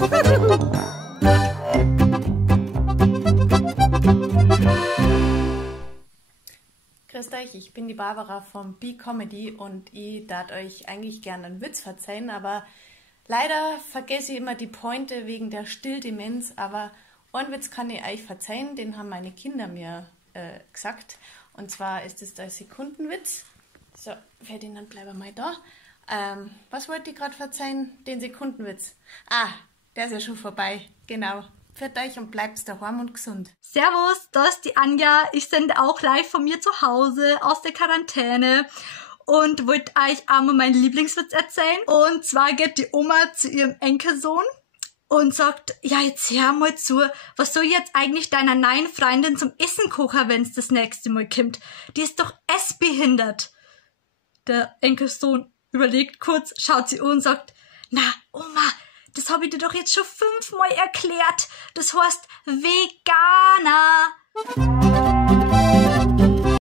Grüßt euch, ich bin die Barbara vom B-Comedy und ich darf euch eigentlich gerne einen Witz verzeihen, aber leider vergesse ich immer die Pointe wegen der Stilldemenz, aber einen Witz kann ich euch verzeihen, den haben meine Kinder mir gesagt, und zwar ist es der Sekundenwitz. So, Ferdinand, bleib mal da. Was wollte ich gerade verzeihen? Den Sekundenwitz. Ah, der ist ja schon vorbei, genau. Pfiat euch und bleibt daheim und gesund. Servus, da ist die Anja. Ich sende auch live von mir zu Hause aus der Quarantäne und wollte euch einmal meinen Lieblingswitz erzählen. Und zwar geht die Oma zu ihrem Enkelsohn und sagt, ja, jetzt hör mal zu, was soll ich jetzt eigentlich deiner neuen Freundin zum Essen kochen, wenn's das nächste Mal kommt? Die ist doch essbehindert. Der Enkelsohn überlegt kurz, schaut sie an und sagt, na, Oma, das habe ich dir doch jetzt schon 5-mal erklärt. Das heißt Veganer.